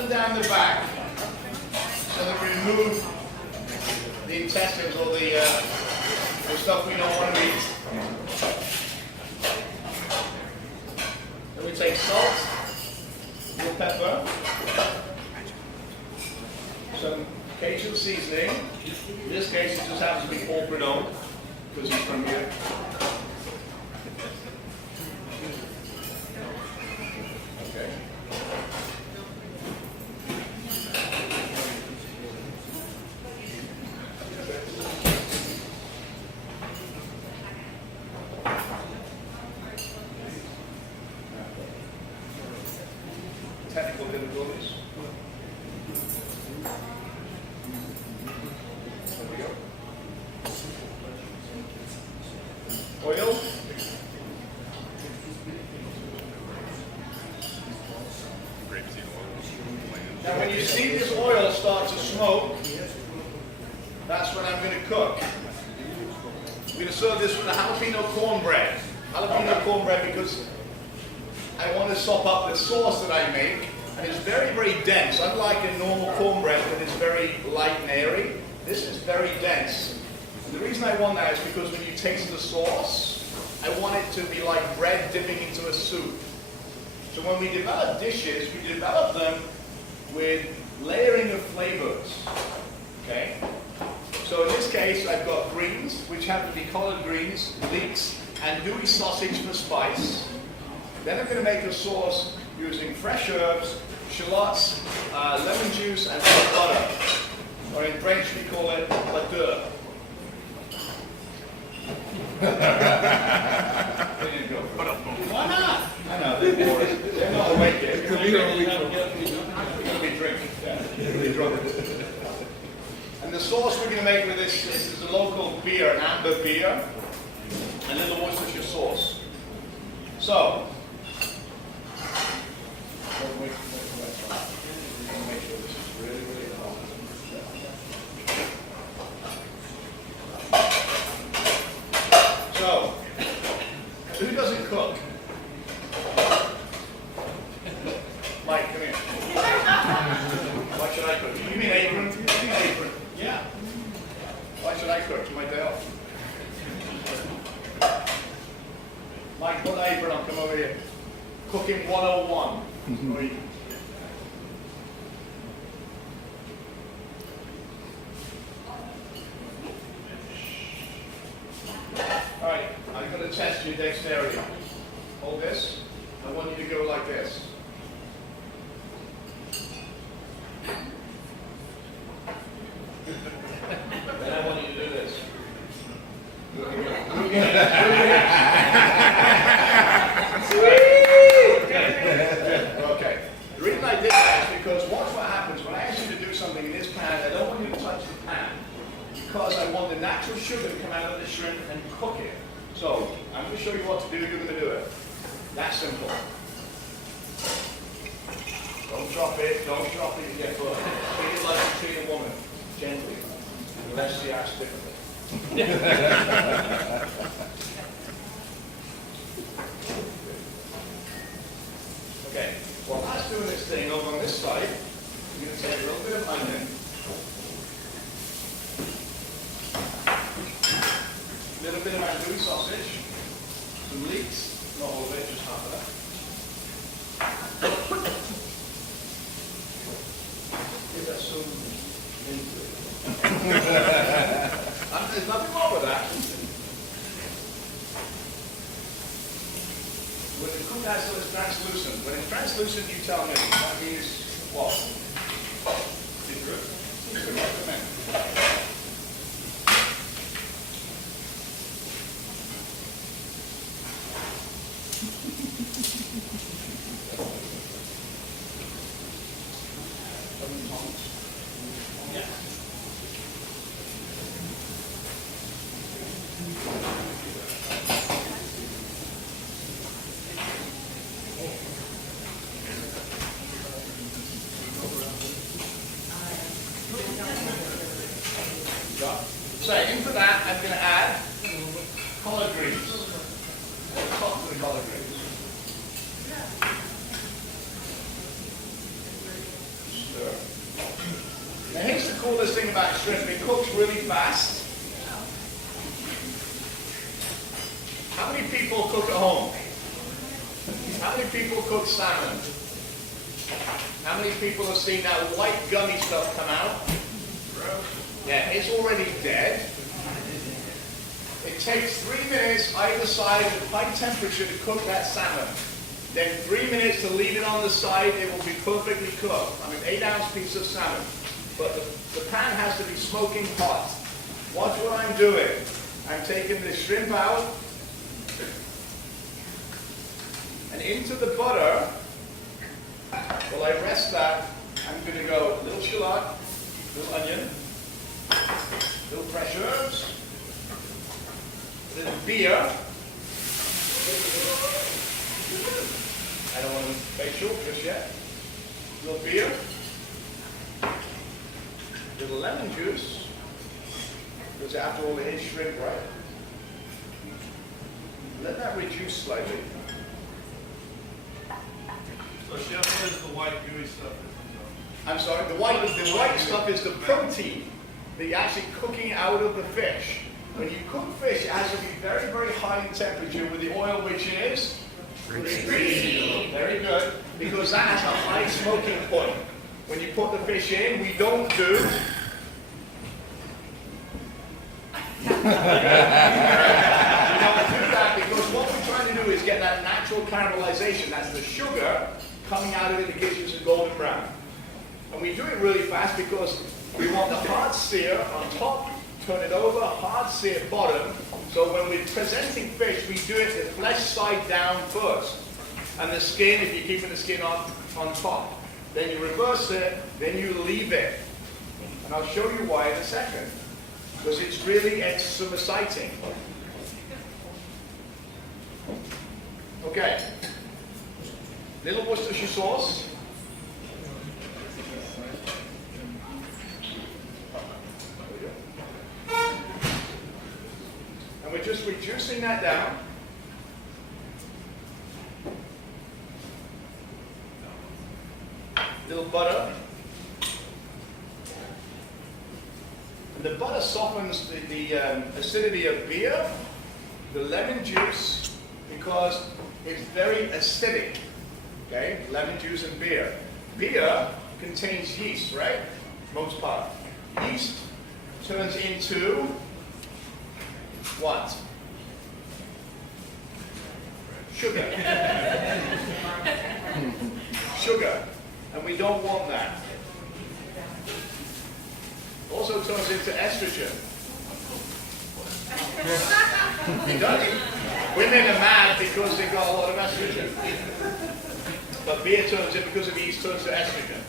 them down the back so that we remove the intestines or the stuff we don't want to eat. Then we take salt, little pepper, some Cajun seasoning. In this case, it just happens to be Paul Bruno because he's from here. Okay. Technical difficulties. There we go. Oil. Now when you see this oil start to smoke, that's when I'm going to cook. I'm going to serve this with a jalapeno cornbread. Jalapeno cornbread because I want to sop up the sauce that I make, and it's very, very dense. Unlike a normal cornbread that is very light and airy, this is very dense. And the reason I want that is because when you taste the sauce, I want it to be like bread dipping into a soup. So when we develop dishes, we develop them with layering of flavors. Okay? So in this case, I've got greens, which happen to be collard greens, leeks, and andouille sausage for spice. Then I'm going to make a sauce using fresh herbs, shallots, lemon juice, and some butter. Or in French we call it butter. There you go. Why not? I know, they're boring. They're not awake yet. It's going to be drinking. Yeah, it's going to be drunk. And the sauce we're going to make with this is a local beer, an amber beer, and then the Worcestershire sauce. So, make sure this is really, really hot. So, who doesn't cook? Mike, come here. Why should I cook? You mean apron? You mean apron? Yeah. Why should I cook? It's my day off. Mike, put an apron on. Come over here. Cooking 101. Alright, I'm going to test your dexterity. Hold this. I want you to go like this. Then I want you to do this. Okay. The reason I did that is because watch what happens when I ask you to do something in this pan. I don't want you to touch the pan because I want the natural sugar to come out of the shrimp and cook it. So I'm going to show you what to do. You're going to do it. That's simple. Don't drop it. Don't drop it. You get burned. Treat it like you treat a woman, gently, unless she acts differently. Okay, while that's doing this thing over on this side, I'm going to take a little bit of onion, a little bit of andouille sausage, some leeks, not all of it, just half of that. Give that some into it. There's nothing wrong with that. When you cook that so it's translucent, when it's translucent, you tell me. That means what? It's good. It's good, recommend. Yeah. So into that, I'm going to add collard greens. Top of the collard greens. thing about shrimp, it cooks really fast. How many people cook at home? How many people cook salmon? How many people have seen that white gummy stuff come out? Yeah, it's already dead. It takes 3 minutes either side at high temperature to cook that salmon. Then 3 minutes to leave it on the side, it will be perfectly cooked. I mean, 8-ounce piece of salmon. But the pan has to be smoking hot. Watch what I'm doing. I'm taking the shrimp out and into the butter. While I rest that, I'm going to go a little shallot, a little onion, a little fresh herbs, a little beer. I don't want to facial just yet. A little beer, a little lemon juice, because after all it is shrimp, right? Let that reduce slightly. So chef, what is the white gooey stuff? I'm sorry, the white stuff is the protein that you're actually cooking out of the fish. When you cook fish, it has to be very, very high in temperature with the oil, which is greasy. Very good, because that has a high smoking point. When you put the fish in, we don't do. We don't do that because what we're trying to do is get that natural caramelization. That's the sugar coming out of it that gives you some golden brown. And we do it really fast because we want the hard sear on top, turn it over, hard sear bottom. So when we're presenting fish, we do it the flesh side down first. And the skin, if you're keeping the skin on top. Then you reverse it, then you leave it. And I'll show you why in a second. Because it's really exciting. Okay. Little Worcestershire sauce. And we're just reducing that down. Little butter. And the butter softens the acidity of beer, the lemon juice, because it's very acidic. Okay, lemon juice and beer. Beer contains yeast, right? Most part. Yeast turns into what? Sugar. Sugar. And we don't want that. Also turns into estrogen. It does. Women are mad because they've got a lot of estrogen. But beer turns it because of yeast turns to estrogen.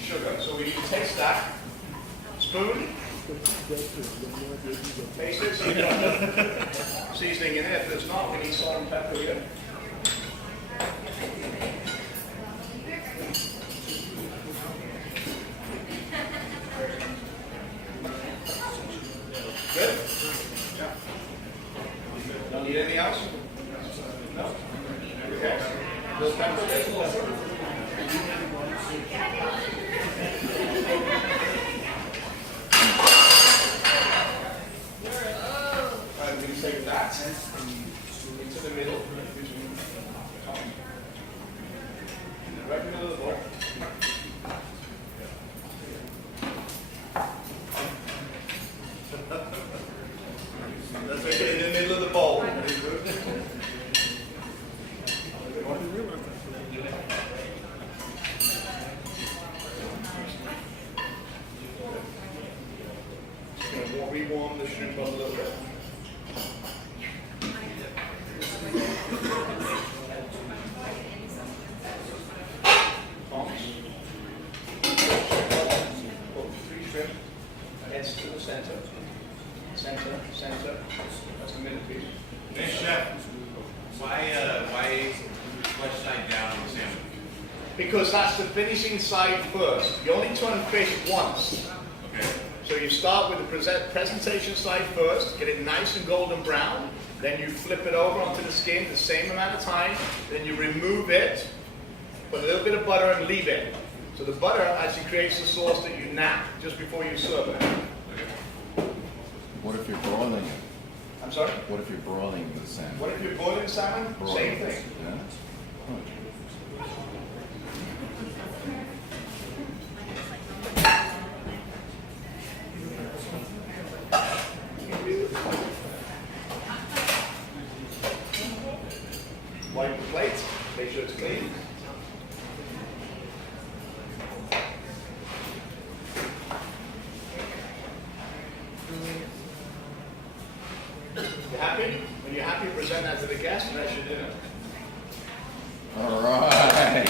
Sugar. So we need to taste that. Spoon. Taste it. See if there's seasoning in it. If there's not, we need salt and pepper here. Good? Yeah. Don't need anything else? No? Okay. Little pepper. I'm going to take that into the middle. Right in the middle of the bowl. Let's make it in the middle of the bowl. Rewarm the shrimp up a little bit. Tongs. Put 3 shrimp heads to the center. Center. That's the middle piece. Hey chef, why flesh side down on the salmon? Because that's the finishing side first. You only turn fish once. Okay. So you start with the presentation side first, get it nice and golden brown, then you flip it over onto the skin the same amount of time, then you remove it, put a little bit of butter and leave it. So the butter actually creates the sauce that you nap just before you serve it. What if you're broiling it? I'm sorry? What if you're broiling the salmon? What if you're boiling salmon? Broiling. Same thing. Yeah? Wipe the plate, make sure it's clean. You happy? When you're happy, present that to the guests, and that's your dinner. All right.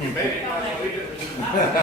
You made it.